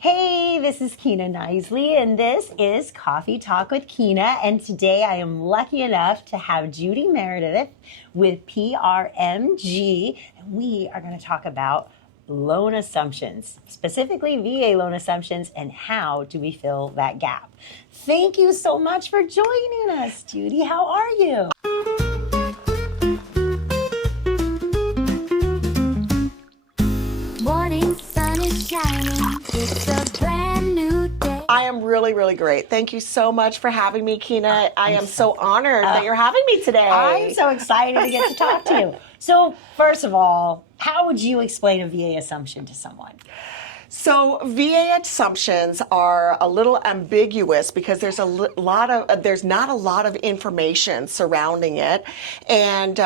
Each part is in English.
Hey, this is Kina Knisley, and this is Coffee Talk with Kina. And today I am lucky enough to have Judy Meredith with PRMG, and we are going to talk about loan assumptions, specifically VA loan assumptions, and how do we fill that gap. Thank you so much for joining us, Judy. How are you? Morning sun is shining, it's a brand new day. I am really great. Thank you so much for having me, Kina. I am so honored that you're having me today. I'm so excited to get to talk to you. So, first of all, how would you explain a VA assumption to someone? So VA assumptions are a little ambiguous because there's there's not a lot of information surrounding it, and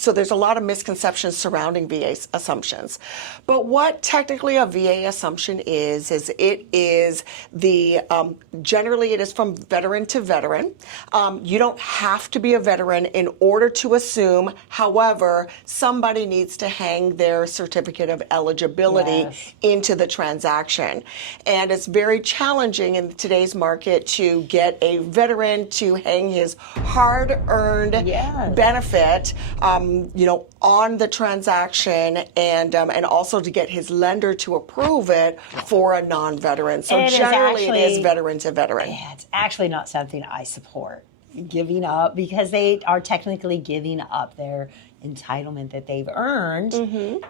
so there's a lot of misconceptions surrounding VA assumptions. But what technically a VA assumption is it is the generally it is from veteran to veteran. You don't have to be a veteran in order to assume. However, somebody needs to hang their certificate of eligibility into the transaction. And it's very challenging in today's market to get a veteran to hang his hard-earned benefit, on the transaction, and also to get his lender to approve it for a non-veteran. So generally, it is veteran to veteran. Yeah, it's actually not something I support. Giving up, because they are technically giving up their entitlement that they've earned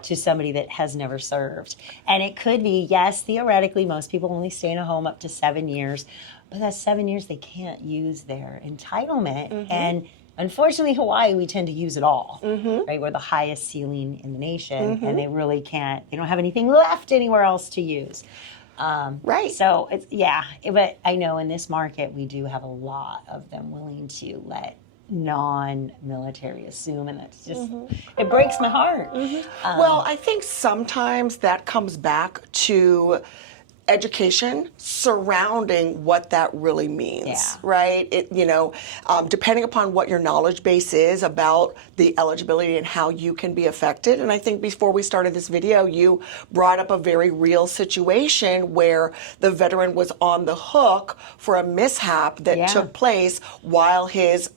to somebody that has never served. And it could be, yes, theoretically, most people only stay in a home up to 7 years, but that's 7 years they can't use their entitlement. And unfortunately, Hawaii, we tend to use it all, right? We're the highest ceiling in the nation, and they really can't, they don't have anything left anywhere else to use. Right. So it's, but I know in this market, we do have a lot of them willing to let non-military assume, and that's just, it breaks my heart. Well, I think sometimes that comes back to education surrounding what that really means, right? Depending upon what your knowledge base is about the eligibility and how you can be affected. And I think before we started this video, you brought up a very real situation where the veteran was on the hook for a mishap that took place while his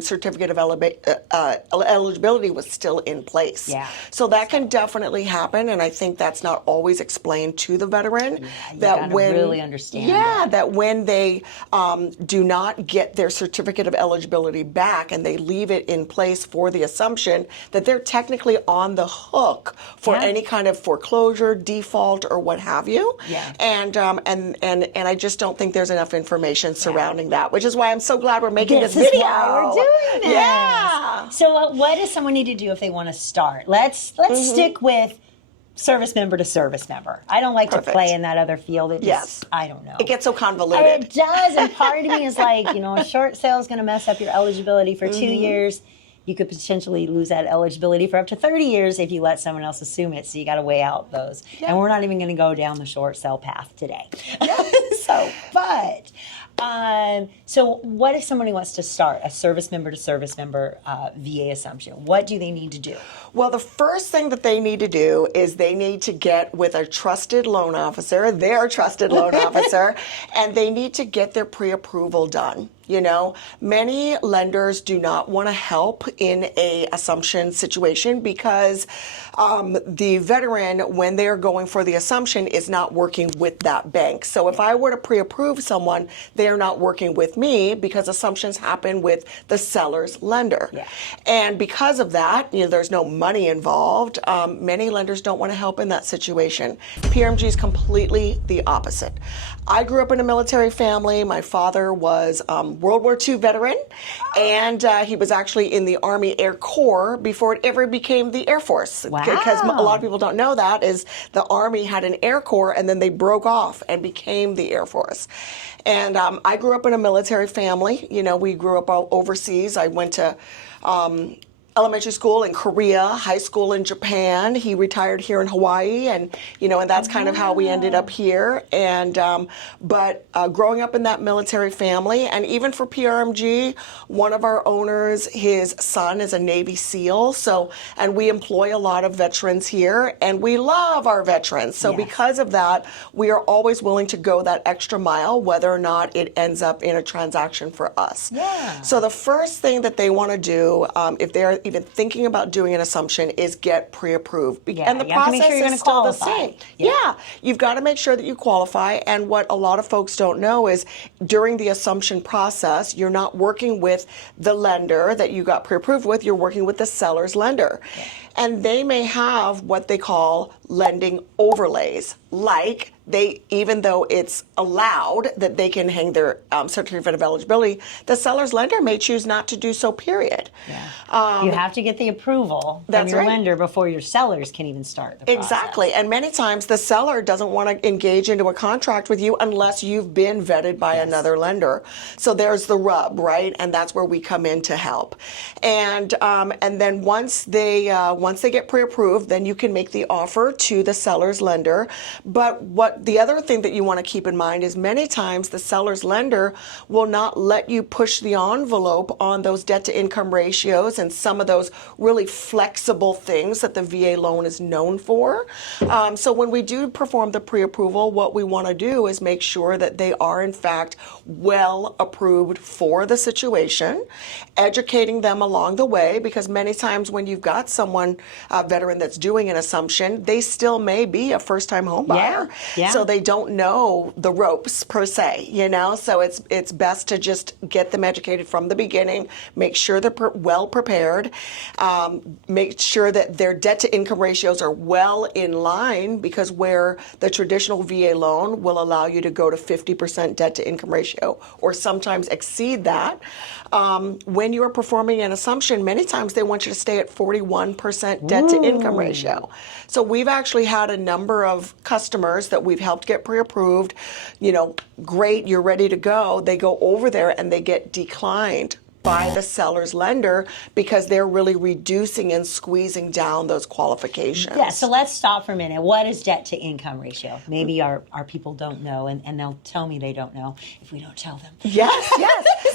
certificate of eligibility was still in place. So that can definitely happen, and I think that's not always explained to the veteran. That when really understand that when they do not get their certificate of eligibility back and they leave it in place for the assumption, that they're technically on the hook for any kind of foreclosure, default, or what have you. And I just don't think there's enough information surrounding that, which is why I'm so glad we're making this video. Why we're doing this. So what does someone need to do if they want to start? Let's stick with service member to service member. I don't like to play in that other field. It just, I don't know. It gets so convoluted. It does, and part of me is like, a short sale is going to mess up your eligibility for 2 years. You could potentially lose that eligibility for up to 30 years if you let someone else assume it, so you got to weigh out those. And we're not even going to go down the short sale path today. So what if somebody wants to start a service member to service member VA assumption? What do they need to do? Well, the first thing that they need to do is they need to get with a trusted loan officer, their trusted loan officer, and they need to get their pre-approval done. Many lenders do not want to help in a assumption situation because the veteran, when they're going for the assumption, is not working with that bank. So if I were to pre-approve someone, they're not working with me because assumptions happen with the seller's lender. And because of that, there's no money involved. Many lenders don't want to help in that situation. PRMG is completely the opposite. I grew up in a military family. My father was World War II veteran, and he was actually in the Army Air Corps before it ever became the Air Force. Because a lot of people don't know that is the Army had an Air Corps, and then they broke off and became the Air Force. And I grew up in a military family. We grew up overseas. I went to elementary school in Korea, high school in Japan. He retired here in Hawaii, and and that's kind of how we ended up here. And but growing up in that military family, and even for PRMG, one of our owners, his son is a Navy SEAL. So, and we employ a lot of veterans here, and we love our veterans. So because of that, we are always willing to go that extra mile, whether or not it ends up in a transaction for us. Yeah. So the first thing that they want to do, if they're even thinking about doing an assumption, is get pre-approved. And the you have to make process sure you're is gonna still the qualify. same. Yeah, you've got to make sure that you qualify. And what a lot of folks don't know is during the assumption process, you're not working with the lender that you got pre-approved with, you're working with the seller's lender. And they may have what they call lending overlays, like even though it's allowed that they can hang their certificate of eligibility, the seller's lender may choose not to do so, period. You have to get the approval from your lender before your sellers can even start the process. Exactly. And many times the seller doesn't want to engage into a contract with you unless you've been vetted by another lender. So there's the rub, right? And that's where we come in to help. And then once they get pre-approved, then you can make the offer to the seller's lender. But the other thing that you want to keep in mind is many times the seller's lender will not let you push the envelope on those debt to income ratios and some of those really flexible things that the VA loan is known for. So when we do perform the pre-approval, what we want to do is make sure that they are in fact well approved for the situation, educating them along the way, because many times when you've got someone, a veteran that's doing an assumption, they still may be a first-time home buyer. So they don't know the ropes per se, so it's best to just get them educated from the beginning, make sure they're well prepared, make sure that their debt to income ratios are well in line, because where the traditional VA loan will allow you to go to 50% debt to income ratio or sometimes exceed that, when you are performing an assumption, many times they want you to stay at 41% debt to income ratio. So we've actually had a number of customers that we've helped get pre-approved, great, you're ready to go. They go over there and they get declined by the seller's lender because they're really reducing and squeezing down those qualifications. Yeah, so let's stop for a minute. What is debt to income ratio? Maybe our people don't know, and they'll tell me they don't know if we don't tell them. Yes.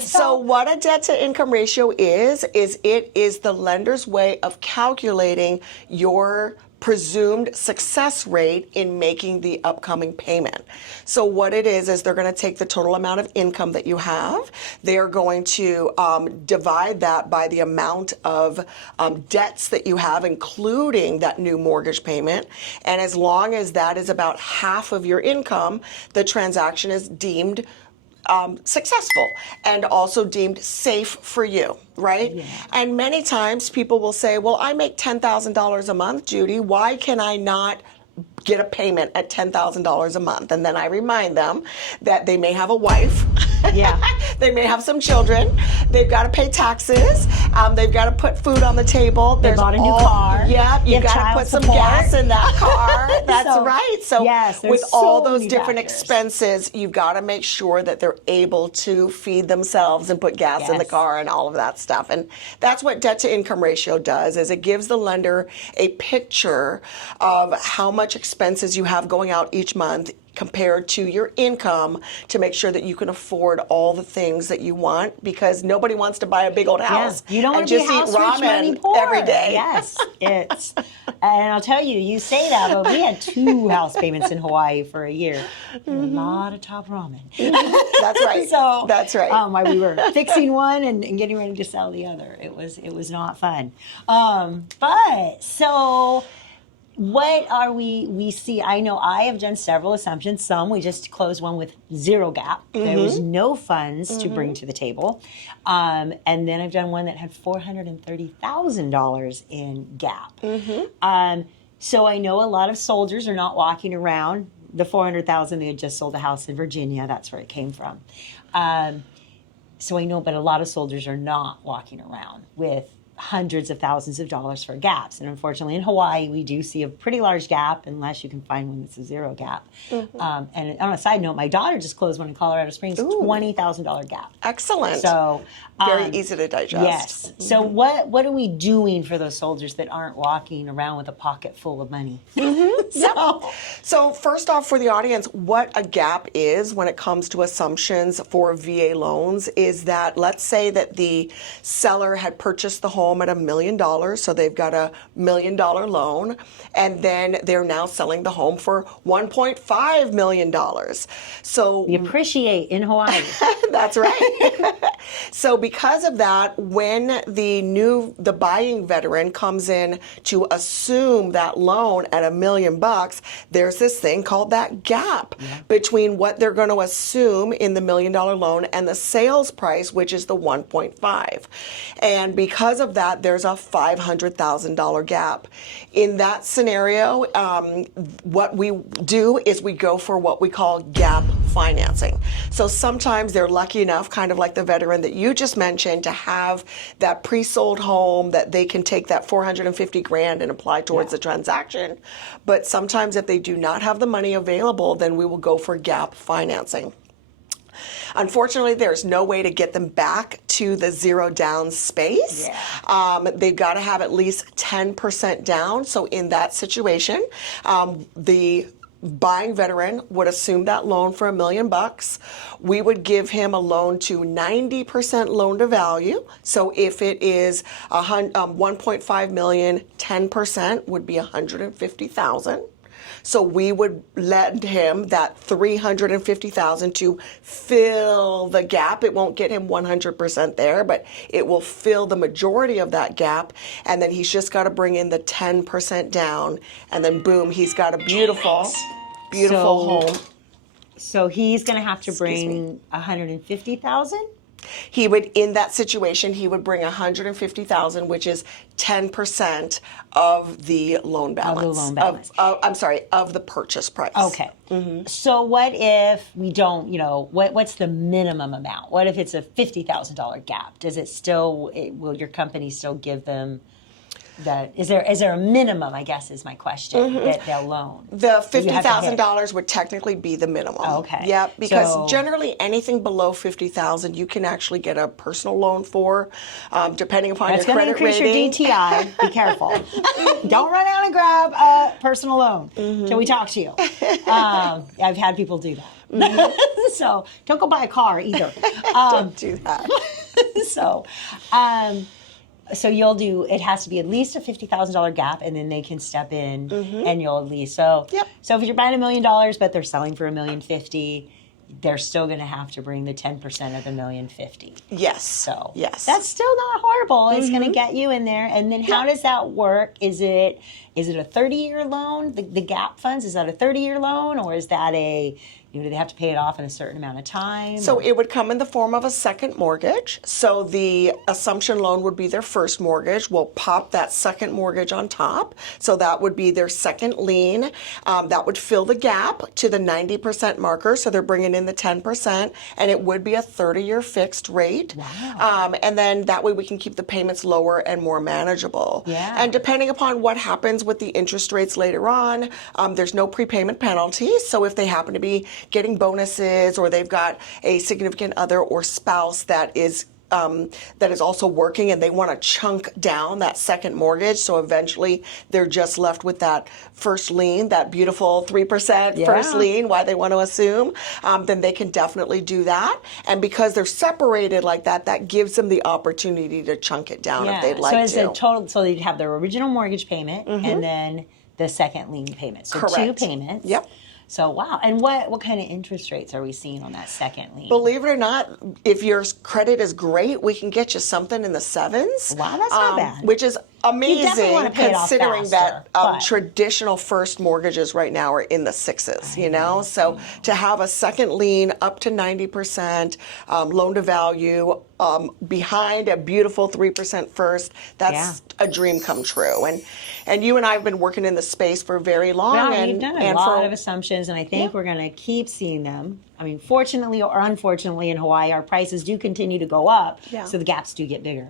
So what a debt to income ratio is it is the lender's way of calculating your presumed success rate in making the upcoming payment. So what it is they're going to take the total amount of income that you have. They're going to divide that by the amount of debts that you have, including that new mortgage payment. And as long as that is about half of your income, the transaction is deemed successful and also deemed safe for you, right? And many times people will say, well, I make $10,000 a month, Judy. Why can I not get a payment at $10,000 a month? And then I remind them that they may have a wife. They may have some children. They've got to pay taxes. They've got to put food on the table. They bought a new car. You've got to put some gas in that car. That's right. So with all those different expenses, you've got to make sure that they're able to feed themselves and put gas in the car and all of that stuff. And that's what debt to income ratio does, is it gives the lender a picture of how much expenses you have going out each month compared to your income, to make sure that you can afford all the things that you want, because nobody wants to buy a big old house you don't want and to just be eat house rich, money ramen poor. every day. And I'll tell you, you say that, but we had 2 house payments in Hawaii for a year. And a lot of top ramen. That's right. That's right. While we were fixing one and getting ready to sell the other, it was not fun. What are we see? I know I have done several assumptions. Some we just closed one with 0 gap. There was no funds to bring to the table. And then I've done one that had $430,000 in gap. So I know a lot of soldiers are not walking around. The $400,000, they had just sold a house in Virginia. That's where it came from. So I know, but a lot of soldiers are not walking around with hundreds of thousands of dollars for gaps. And unfortunately, in Hawaii, we do see a pretty large gap, unless you can find one that's a zero gap. And on a side note, my daughter just closed one in Colorado Springs, $20,000 gap. Excellent. So very easy to digest. Yes. So what are we doing for those soldiers that aren't walking around with a pocket full of money? So first off, for the audience, what a gap is when it comes to assumptions for VA loans is that, let's say that the seller had purchased the home at $1 million, so they've got $1 million loan, and then they're now selling the home for $1.5 million. So We appreciate in Hawaii. that's right. So because of that, when the buying veteran comes in to assume that loan at $1 million, there's this thing called that gap between what they're going to assume in the $1 million loan and the sales price, which is the 1.5. And because of that, there's a $500,000 gap. In that scenario, what we do is we go for what we call gap financing. So sometimes they're lucky enough, kind of like the veteran that you just mentioned, to have that pre-sold home that they can take that $450,000 and apply towards the transaction. But sometimes if they do not have the money available, then we will go for gap financing. Unfortunately, there's no way to get them back to the zero down space. They've got to have at least 10% down. So in that situation, the buying veteran would assume that loan for $1 million. We would give him a loan to 90% loan to value. So if it is 1.5 million, 10% would be 150,000. So we would lend him that $350,000 to fill the gap. It won't get him 100% there, but it will fill the majority of that gap. And then he's just got to bring in the 10% down, and then boom, he's got a beautiful home. So he's going to have to bring 150,000. He would, in that situation, he would bring 150,000, which is 10% of the loan balance. Of the loan balance. Of the purchase price. Okay. So what if we don't, what's the minimum amount? What if it's a $50,000 gap? Does it still, will your company still give them that? Is there a minimum, I guess is my question, that they'll loan? The $50,000 would technically be the minimum. Okay. Yeah, because generally anything below $50,000 you can actually get a personal loan for, depending upon your credit rating. That's going to increase your DTI. Be careful. Don't run out and grab a personal loan till we talk to you. I've had people do that. So don't go buy a car either. Don't do that. So you'll do, it has to be at least a $50,000 gap, and then they can step in and you'll at least. So if you're buying $1 million, but they're selling for $1,050,000, they're still going to have to bring the 10% of the $1,050,000. Yes. So yes, that's still not horrible. It's going to get you in there. And then how does that work? Is it a 30-year loan? The gap funds, is that a 30-year loan, or is that do they have to pay it off in a certain amount of time? So it would come in the form of a second mortgage. So the assumption loan would be their first mortgage. We'll pop that second mortgage on top. So that would be their second lien. That would fill the gap to the 90% marker. So they're bringing in the 10%, and it would be a 30-year fixed rate. Wow. And then that way we can keep the payments lower and more manageable. Yeah. And depending upon what happens with the interest rates later on, there's no prepayment penalty. So if they happen to be getting bonuses, or they've got a significant other or spouse that is also working and they want to chunk down that second mortgage, so eventually they're just left with that first lien, that beautiful 3% first lien, why they want to assume, then they can definitely do that. And because they're separated like that, that gives them the opportunity to chunk it down if they'd like to. So it's a total, so they'd have their original mortgage payment and then the second lien payment. So Correct. 2 payments. Yep. So, wow. And what kind of interest rates are we seeing on that second lien? Believe it or not, if your credit is great, we can get you something in the 7s. Wow, that's not bad. Which is amazing, want to pay it off considering faster, that traditional first mortgages right now are in the 6s, So to have a second lien up to 90%, loan to value, behind a beautiful 3% first, that's a dream come true. And you and I have been working in the space for very long. Well, and we've done a lot of assumptions, and I think we're going to keep seeing them. I mean, fortunately or unfortunately in Hawaii, our prices do continue to go up, Yeah. so the gaps do get bigger.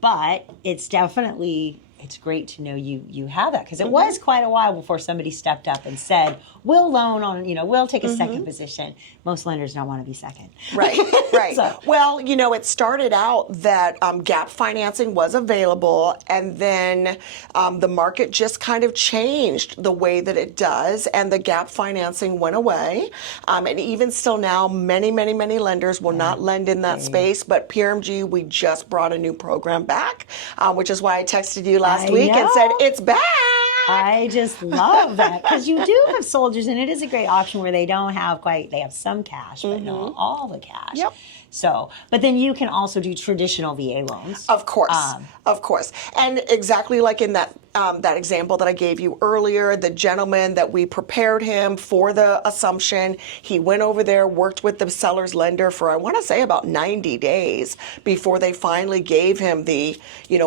But it's definitely, it's great to know you have that, because it was quite a while before somebody stepped up and said, we'll loan on, we'll take a second position. Most lenders don't want to be second. Right, right. So- Well, it started out that gap financing was available, and then the market just kind of changed the way that it does, and the gap financing went away. And even still now, many, many, many lenders will not lend in that space, but PRMG, we just brought a new program back, which is why I texted you last week and said, it's back. I just love that, because you do have soldiers, and it is a great option where they don't have they have some cash, but not all the cash. Yep. So, but then you can also do traditional VA loans. Of course. And exactly like in that example that I gave you earlier, the gentleman that we prepared him for the assumption, he went over there, worked with the seller's lender for, I want to say, about 90 days before they finally gave him the,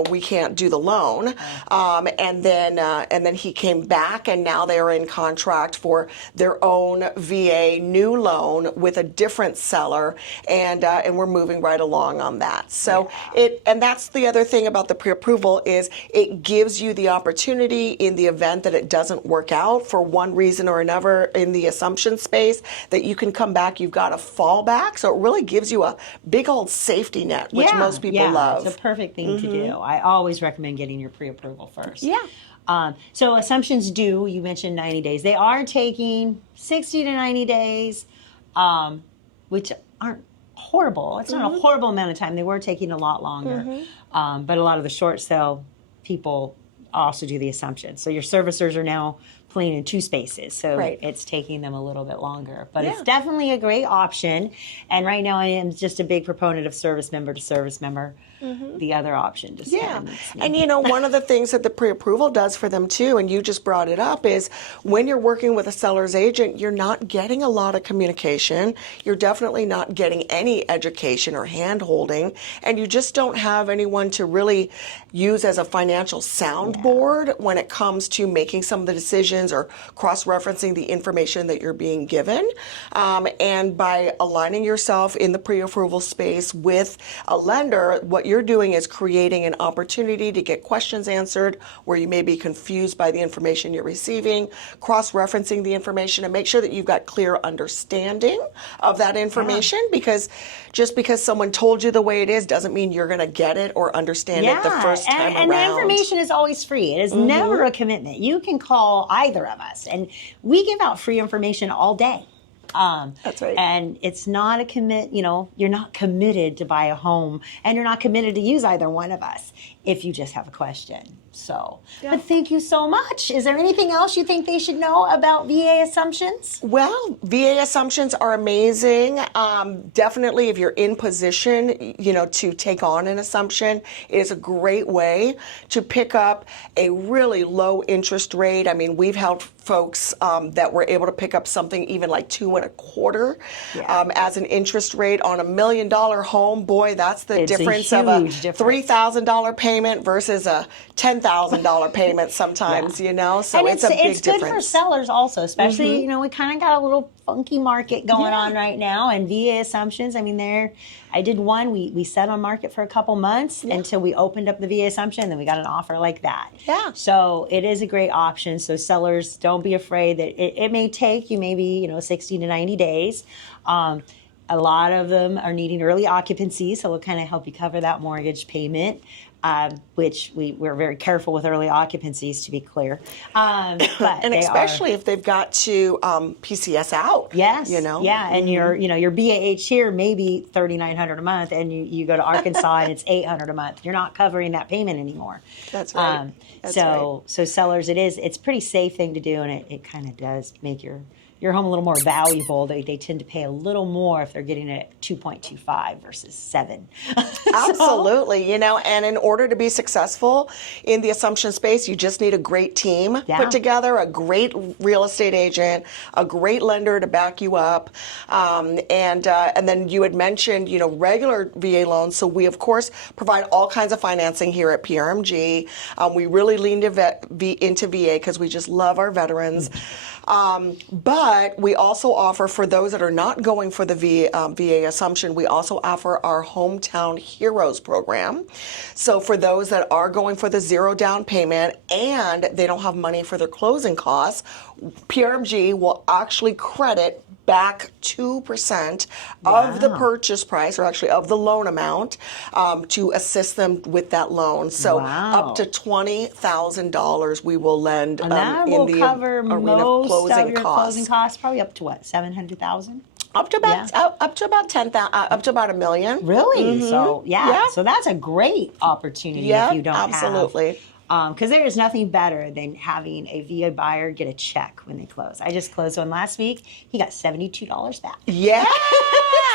we can't do the loan. And then he came back, and now they are in contract for their own VA new loan with a different seller, and we're moving right along on that. So and that's the other thing about the pre-approval, is it gives you the opportunity in the event that it doesn't work out for one reason or another in the assumption space, that you can come back, you've got a fallback. So it really gives you a big old safety net, which most people love. It's a perfect thing to do. I always recommend getting your pre-approval first. Yeah. So assumptions you mentioned 90 days. They are taking 60 to 90 days, which aren't horrible. It's not a horrible amount of time. They were taking a lot longer. But a lot of the short sale people also do the assumption. So your servicers are now playing in two spaces. So it's taking them a little bit longer. But it's definitely a great option. And right now I am just a big proponent of service member to service member. The other option just and one of the things that the pre-approval does for them too, and you just brought it up, is when you're working with a seller's agent, you're not getting a lot of communication, you're definitely not getting any education or hand-holding, and you just don't have anyone to really use as a financial soundboard when it comes to making some of the decisions or cross-referencing the information that you're being given. And by aligning yourself in the pre-approval space with a lender, what you're doing is creating an opportunity to get questions answered where you may be confused by the information you're receiving, cross-referencing the information, and make sure that you've got clear understanding of that information, because just because someone told you the way it is doesn't mean you're going to get it or understand it the first time around. And the information is always free. It is never a commitment. You can call either of us, and we give out free information all day. That's right. And it's not a commit, you're not committed to buy a home, and you're not committed to use either one of us if you just have a question. So, but thank you so much. Is there anything else you think they should know about VA assumptions? Well, VA assumptions are amazing. Definitely, if you're in position, to take on an assumption, it is a great way to pick up a really low interest rate. I mean, we've helped folks that were able to pick up something even like 2.25% as an interest rate on $1 million home. Boy, that's the difference of a $3,000 payment versus a $10,000 payment sometimes, So and it's a big it's good difference. for sellers also, especially, we kind of got a little funky market going on right now, and VA assumptions, I did one, we set on market for a couple months until we opened up the VA assumption, and then we got an offer like that. Yeah. So it is a great option. So sellers, don't be afraid that it may take you maybe, 60 to 90 days. A lot of them are needing early occupancy, so we'll kind of help you cover that mortgage payment. Which we're very careful with early occupancies, to be clear. But and especially if they've got to PCS out. Yes. Yeah, and your BAH here may be $3,900 a month, and you go to Arkansas and it's $800 a month. You're not covering that payment anymore. That's right. So sellers, it's a pretty safe thing to do, and it kind of does make your home a little more valuable. They tend to pay a little more if they're getting it at 2.25 versus 7. Absolutely, and in order to be successful in the assumption space, you just need a great team put together, a great real estate agent, a great lender to back you up, and then you had mentioned, regular VA loans. So we of course provide all kinds of financing here at PRMG. We really lean into VA because we just love our veterans. But we also offer, for those that are not going for the VA assumption, we also offer our Hometown Heroes program. So for those that are going for the zero down payment and they don't have money for their closing costs, PRMG will actually credit back 2% of the purchase price, or actually of the loan amount, to assist them with that loan. So up to $20,000 we will lend And that in will the cover arena of most closing of your costs. closing costs, probably up to what, 700,000? Up to about up to about 10,000, up to about $1 million. Really? So so that's a great opportunity if you don't absolutely. Because there is nothing better than having a VA buyer get a check when they close. I just closed one last week. He got $72 back. Yeah.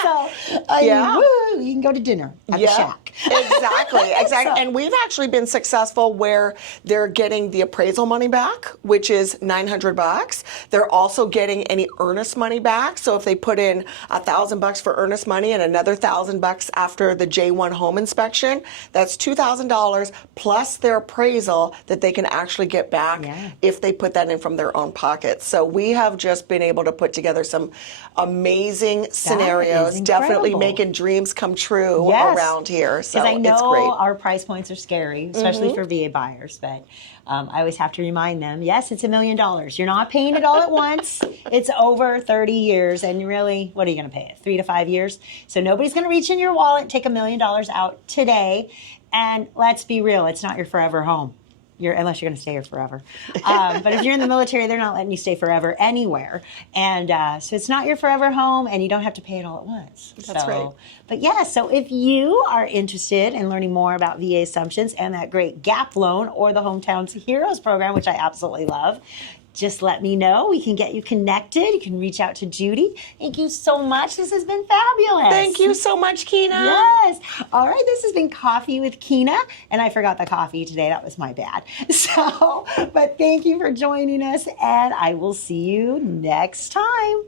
So, woo, you can go to dinner at the shack. Exactly. And we've actually been successful where they're getting the appraisal money back, which is $900. They're also getting any earnest money back. So if they put in $1,000 for earnest money and another $1,000 after the J1 home inspection, that's $2,000 plus their appraisal that they can actually get back if they put that in from their own pocket. So we have just been able to put together some amazing scenarios, definitely making dreams come true around here. So I know it's great. our price points are scary, especially for VA buyers, but I always have to remind them, yes, it's $1 million. You're not paying it all at once. It's over 30 years, and really, what are you going to pay it? 3 to 5 years? So nobody's going to reach in your wallet and take $1 million out today. And let's be real, it's not your forever home. Unless you're going to stay here forever. But if you're in the military, they're not letting you stay forever anywhere. And so it's not your forever home, and you don't have to pay it all at once. That's right. But so if you are interested in learning more about VA assumptions and that great GAP loan or the Hometown Heroes program, which I absolutely love, just let me know. We can get you connected. You can reach out to Judy. Thank you so much. This has been fabulous. Thank you so much, Kina. Yes. All right. This has been Coffee with Kina. And I forgot the coffee today. That was my bad. But thank you for joining us. And I will see you next time.